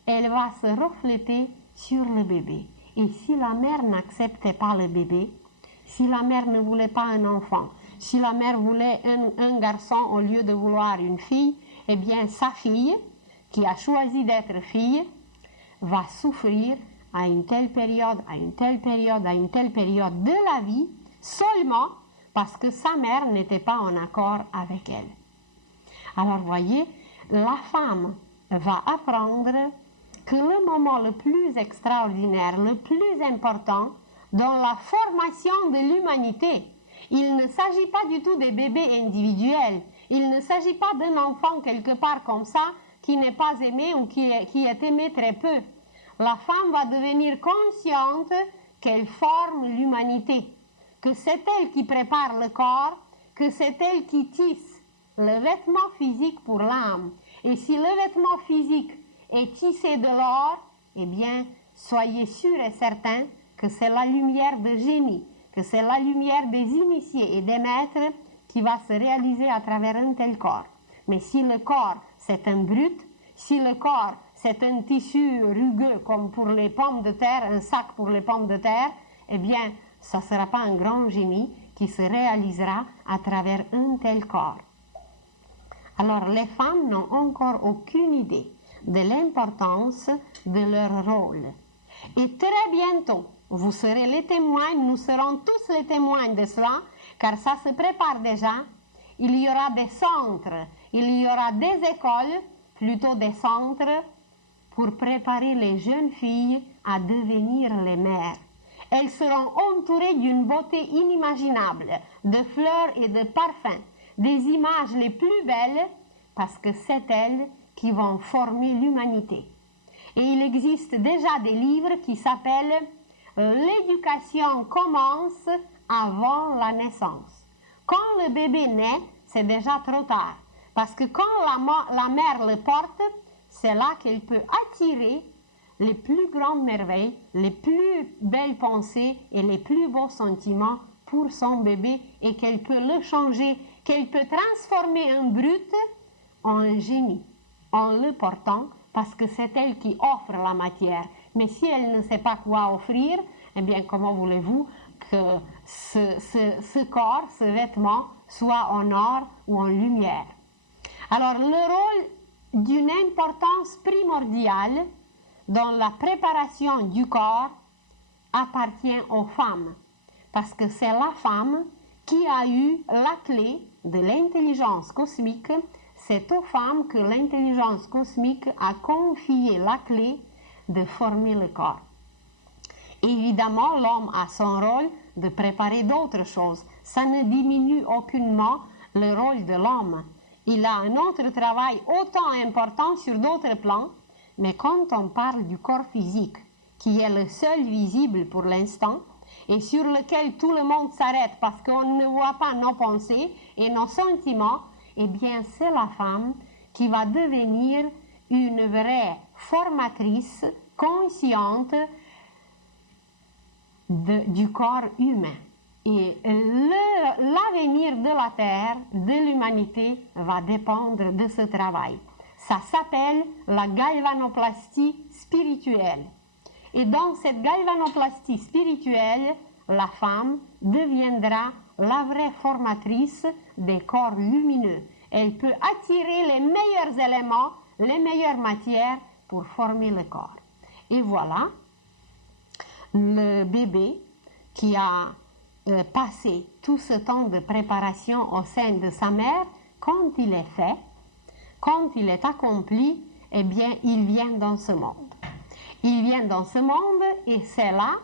elle va se refléter sur le bébé. Et si la mère n'acceptait pas le bébé, si la mère ne voulait pas un enfant, si la mère voulait un garçon au lieu de vouloir une fille, eh bien sa fille, qui a choisi d'être fille, va souffrir à une telle période, à une telle période, à une telle période de la vie, seulement parce que sa mère n'était pas en accord avec elle. Alors voyez, la femme va apprendre que le moment le plus extraordinaire, le plus important dans la formation de l'humanité, il ne s'agit pas du tout des bébés individuels, il ne s'agit pas d'un enfant quelque part comme ça qui n'est pas aimé ou qui est aimé très peu. La femme va devenir consciente qu'elle forme l'humanité, que c'est elle qui prépare le corps, que c'est elle qui tisse le vêtement physique pour l'âme. Et si le vêtement physique est tissé de l'or, eh bien, soyez sûrs et certains que c'est la lumière de génie, que c'est la lumière des initiés et des maîtres qui va se réaliser à travers un tel corps. Mais si le corps, c'est un brut, si le corps, c'est un tissu rugueux comme pour les pommes de terre, un sac pour les pommes de terre, eh bien, ça ne sera pas un grand génie qui se réalisera à travers un tel corps. Alors, les femmes n'ont encore aucune idée de l'importance de leur rôle. Et très bientôt, vous serez les témoins, nous serons tous les témoins de cela, car ça se prépare déjà. Il y aura des centres, il y aura des écoles, plutôt des centres, pour préparer les jeunes filles à devenir les mères. Elles seront entourées d'une beauté inimaginable, de fleurs et de parfums, des images les plus belles, parce que c'est elles qui vont former l'humanité. Et il existe déjà des livres qui s'appellent « L'éducation commence avant la naissance ». Quand le bébé naît, c'est déjà trop tard, parce que quand la mère le porte, c'est là qu'elle peut attirer les plus grandes merveilles, les plus belles pensées et les plus beaux sentiments pour son bébé et qu'elle peut le changer, qu'elle peut transformer un brut en un génie en le portant parce que c'est elle qui offre la matière. Mais si elle ne sait pas quoi offrir, eh bien comment voulez-vous que ce corps, ce vêtement soit en or ou en lumière? Alors le rôle d'une importance primordiale dans la préparation du corps appartient aux femmes, parce que c'est la femme qui a eu la clé de l'intelligence cosmique. C'est aux femmes que l'intelligence cosmique a confié la clé de former le corps. Évidemment, l'homme a son rôle de préparer d'autres choses. Ça ne diminue aucunement le rôle de l'homme. Il a un autre travail autant important sur d'autres plans, mais quand on parle du corps physique, qui est le seul visible pour l'instant, et sur lequel tout le monde s'arrête parce qu'on ne voit pas nos pensées et nos sentiments, eh bien c'est la femme qui va devenir une vraie formatrice consciente du corps humain. Et l'avenir de la Terre, de l'humanité, va dépendre de ce travail. Ça s'appelle la galvanoplastie spirituelle. Et dans cette galvanoplastie spirituelle, la femme deviendra la vraie formatrice des corps lumineux. Elle peut attirer les meilleurs éléments, les meilleures matières pour former le corps. Et voilà, le bébé qui a passé tout ce temps de préparation au sein de sa mère, quand il est fait, quand il est accompli, eh bien, il vient dans ce monde. Il vient dans ce monde et c'est là,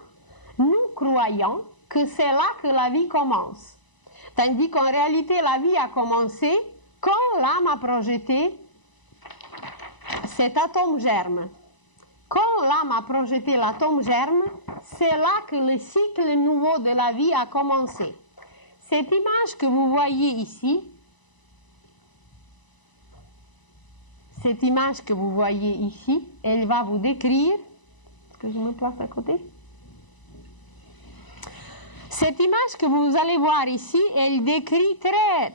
nous croyons que c'est là que la vie commence. Tandis qu'en réalité, la vie a commencé quand l'âme a projeté cet atome germe. Quand l'âme a projeté l'atome germe, c'est là que le cycle nouveau de la vie a commencé. Cette image que vous voyez ici, elle va vous décrire, est-ce que je me place à côté? Cette image que vous allez voir ici, elle décrit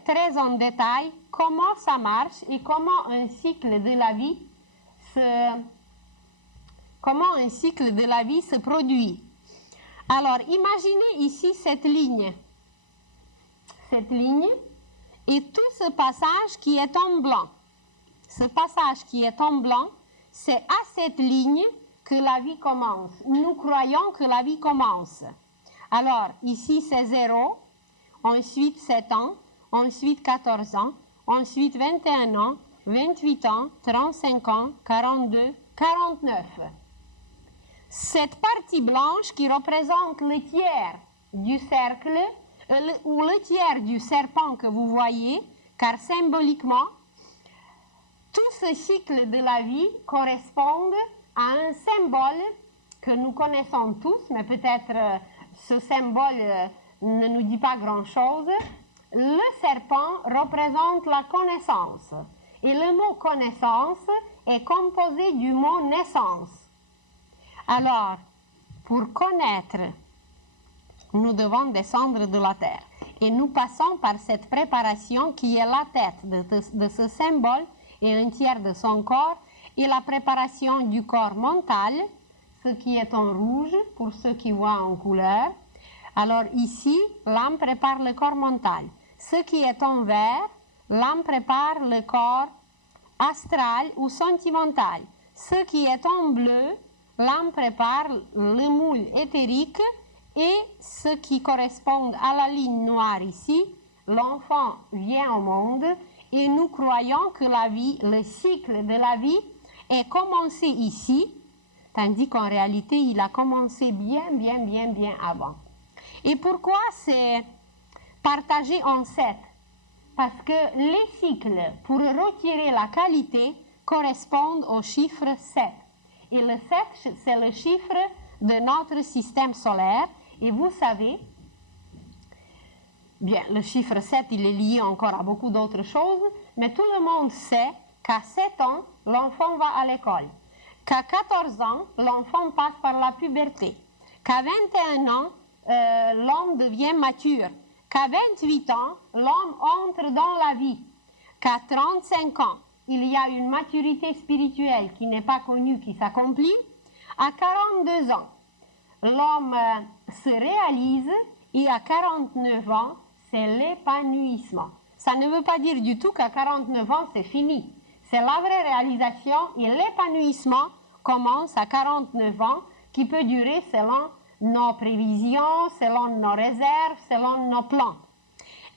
très en détail comment ça marche et comment un cycle de la vie se produit. Alors, imaginez ici cette ligne et tout ce passage qui est en blanc. Ce passage qui est en blanc, c'est à cette ligne que la vie commence. Nous croyons que la vie commence. Alors, ici c'est 0, ensuite 7 ans, ensuite 14 ans, ensuite 21 ans, 28 ans, 35 ans, 42, 49. Cette partie blanche qui représente le tiers du cercle, ou le tiers du serpent que vous voyez, car symboliquement, tout ce cycle de la vie correspond à un symbole que nous connaissons tous, mais peut-être ce symbole ne nous dit pas grand-chose. Le serpent représente la connaissance. Et le mot connaissance est composé du mot naissance. Alors, pour connaître, nous devons descendre de la terre. Et nous passons par cette préparation qui est la tête de ce symbole et un tiers de son corps, et la préparation du corps mental, ce qui est en rouge pour ceux qui voient en couleur. Alors ici, l'âme prépare le corps mental. Ce qui est en vert, l'âme prépare le corps astral ou sentimental. Ce qui est en bleu, l'âme prépare le moule éthérique, et ce qui correspond à la ligne noire ici, l'enfant vient au monde et nous croyons que la vie, le cycle de la vie est commencé ici, tandis qu'en réalité il a commencé bien avant. Et pourquoi c'est partagé en 7? Parce que les cycles, pour retirer la qualité, correspondent au chiffre 7. Et le 7, c'est le chiffre de notre système solaire. Et vous savez, bien, le chiffre 7, il est lié encore à beaucoup d'autres choses, mais tout le monde sait qu'à 7 ans, l'enfant va à l'école, qu'à 14 ans, l'enfant passe par la puberté, qu'à 21 ans, l'homme devient mature, qu'à 28 ans, l'homme entre dans la vie, qu'à 35 ans, il y a une maturité spirituelle qui n'est pas connue, qui s'accomplit, à 42 ans, l'homme se réalise et à 49 ans, c'est l'épanouissement. Ça ne veut pas dire du tout qu'à 49 ans, c'est fini. C'est la vraie réalisation et l'épanouissement commence à 49 ans qui peut durer selon nos prévisions, selon nos réserves, selon nos plans.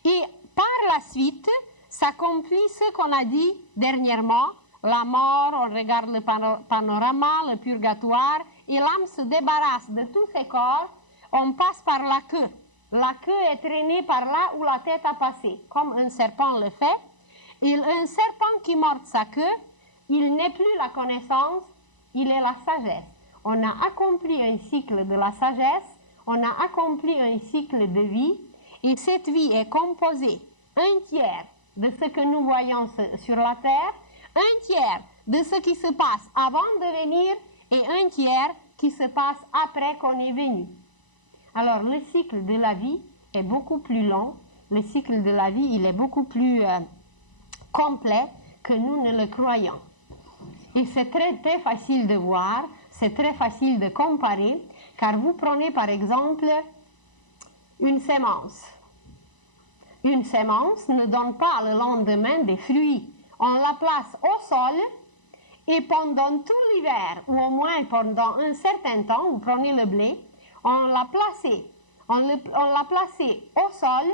Et par la suite, s'accomplit ce qu'on a dit dernièrement, la mort, on regarde le panorama, le purgatoire, et l'âme se débarrasse de tous ses corps, on passe par la queue. La queue est traînée par là où la tête a passé, comme un serpent le fait. Et un serpent qui mord sa queue, il n'est plus la connaissance, il est la sagesse. On a accompli un cycle de la sagesse, on a accompli un cycle de vie, et cette vie est composée un tiers de ce que nous voyons sur la terre, un tiers de ce qui se passe avant de venir, et un tiers qui se passe après qu'on est venu. Alors, le cycle de la vie est beaucoup plus long, le cycle de la vie, il est beaucoup plus complet que nous ne le croyons. Et c'est très, très facile de voir, c'est très facile de comparer, car vous prenez par exemple une sémence. Une sémence ne donne pas le lendemain des fruits. On la place au sol, et pendant tout l'hiver, ou au moins pendant un certain temps, vous prenez le blé, on l'a placé au sol,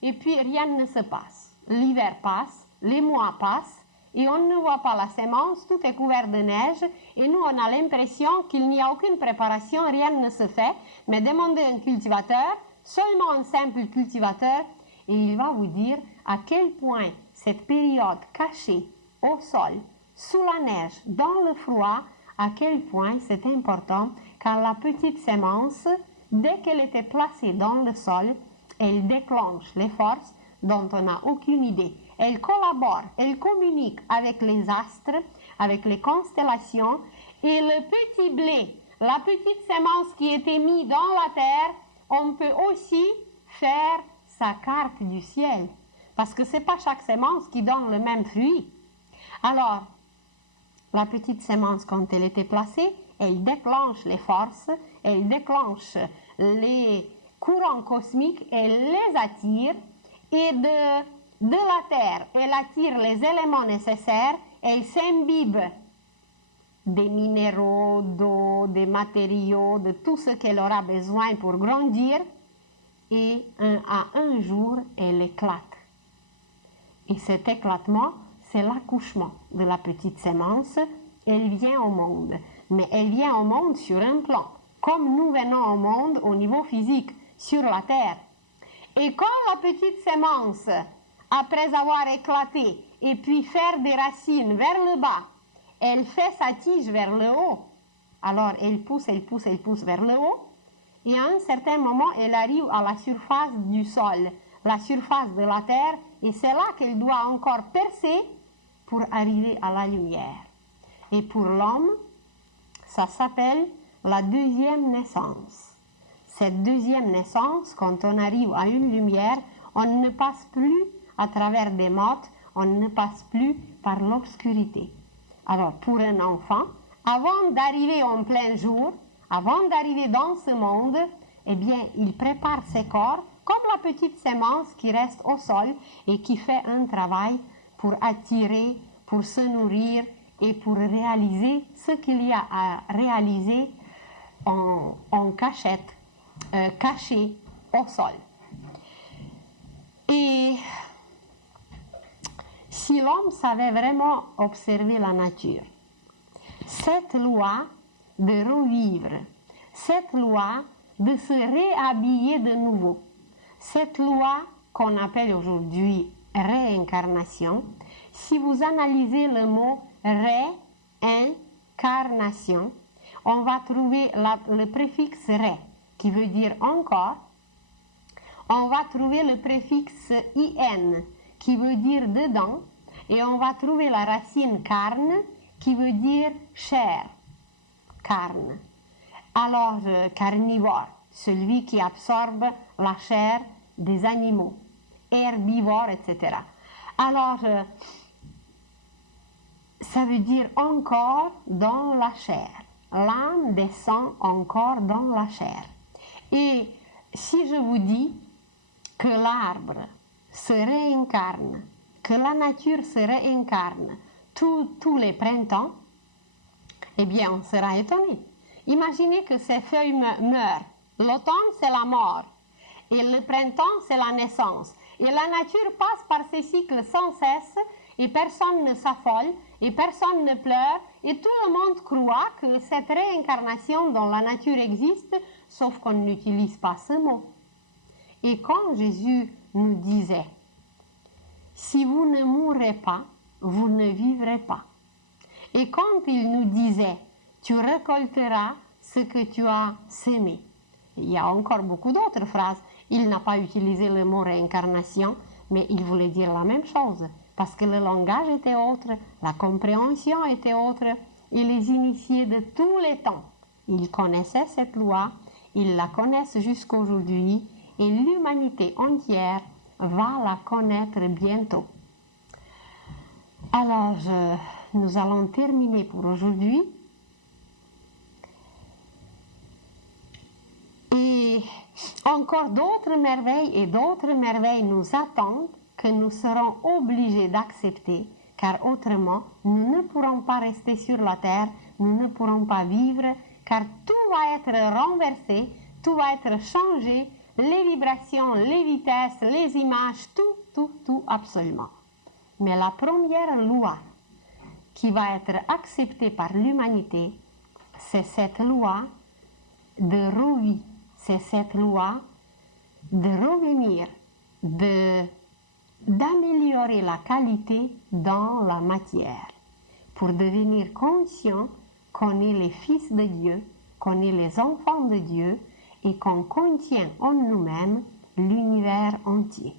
et puis rien ne se passe. L'hiver passe, les mois passent, et on ne voit pas la sémence, tout est couvert de neige, et nous on a l'impression qu'il n'y a aucune préparation, rien ne se fait, mais demandez à un cultivateur, seulement un simple cultivateur et il va vous dire à quel point cette période cachée au sol, sous la neige, dans le froid, à quel point c'est important car la petite sémence, dès qu'elle était placée dans le sol, elle déclenche les forces dont on n'a aucune idée. Elle collabore, elle communique avec les astres, avec les constellations et le petit blé, la petite sémence qui était mise dans la terre, on peut aussi faire sa carte du ciel parce que ce n'est pas chaque sémence qui donne le même fruit. Alors, la petite sémence, quand elle était placée, elle déclenche les forces, elle déclenche les courants cosmiques, elle les attire et de la terre, elle attire les éléments nécessaires, elle s'imbibe des minéraux, d'eau, des matériaux, de tout ce qu'elle aura besoin pour grandir et à un jour, elle éclate. Et cet éclatement, c'est l'accouchement de la petite sémence. Elle vient au monde, mais elle vient au monde sur un plan, comme nous venons au monde au niveau physique, sur la terre. Et quand la petite sémence, après avoir éclaté et puis faire des racines vers le bas, elle fait sa tige vers le haut, alors elle pousse vers le haut, et à un certain moment, elle arrive à la surface du sol, la surface de la terre, et c'est là qu'elle doit encore percer pour arriver à la lumière. Et pour l'homme, ça s'appelle la deuxième naissance. Cette deuxième naissance, quand on arrive à une lumière, on ne passe plus à travers des mottes, on ne passe plus par l'obscurité. Alors, pour un enfant, avant d'arriver en plein jour, avant d'arriver dans ce monde, eh bien, il prépare ses corps comme la petite sémence qui reste au sol et qui fait un travail pour attirer, pour se nourrir et pour réaliser ce qu'il y a à réaliser en cachette, caché au sol. Et si l'homme savait vraiment observer la nature, cette loi de revivre, cette loi de se réhabiller de nouveau, cette loi qu'on appelle aujourd'hui réincarnation, si vous analysez le mot réincarnation, on va trouver le préfixe ré qui veut dire encore, on va trouver le préfixe in qui veut dire dedans, et on va trouver la racine carne qui veut dire chair, carne. Alors, carnivore, celui qui absorbe la chair des animaux, herbivore, etc. Alors, ça veut dire encore dans la chair. L'âme descend encore dans la chair. Et si je vous dis que l'arbre se réincarne, que la nature se réincarne tous les printemps, eh bien, on sera étonné. Imaginez que ces feuilles meurent. L'automne, c'est la mort. Et le printemps, c'est la naissance. Et la nature passe par ces cycles sans cesse, et personne ne s'affole, et personne ne pleure, et tout le monde croit que cette réincarnation dans la nature existe, sauf qu'on n'utilise pas ce mot. Et quand Jésus nous disait, si vous ne mourrez pas, vous ne vivrez pas. Et quand il nous disait, tu récolteras ce que tu as sémé. Il y a encore beaucoup d'autres phrases. Il n'a pas utilisé le mot réincarnation, mais il voulait dire la même chose, parce que le langage était autre, la compréhension était autre, et les initiés de tous les temps, ils connaissaient cette loi, ils la connaissent jusqu'aujourd'hui, et l'humanité entière va la connaître bientôt. Alors, nous allons terminer pour aujourd'hui. Et encore d'autres merveilles et d'autres merveilles nous attendent que nous serons obligés d'accepter, car autrement, nous ne pourrons pas rester sur la terre, nous ne pourrons pas vivre, car tout va être renversé, tout va être changé, les vibrations, les vitesses, les images, tout absolument. Mais la première loi qui va être acceptée par l'humanité, c'est cette loi de Rovi, c'est cette loi de revenir, d'améliorer la qualité dans la matière, pour devenir conscient qu'on est les fils de Dieu, qu'on est les enfants de Dieu et qu'on contient en nous-mêmes l'univers entier.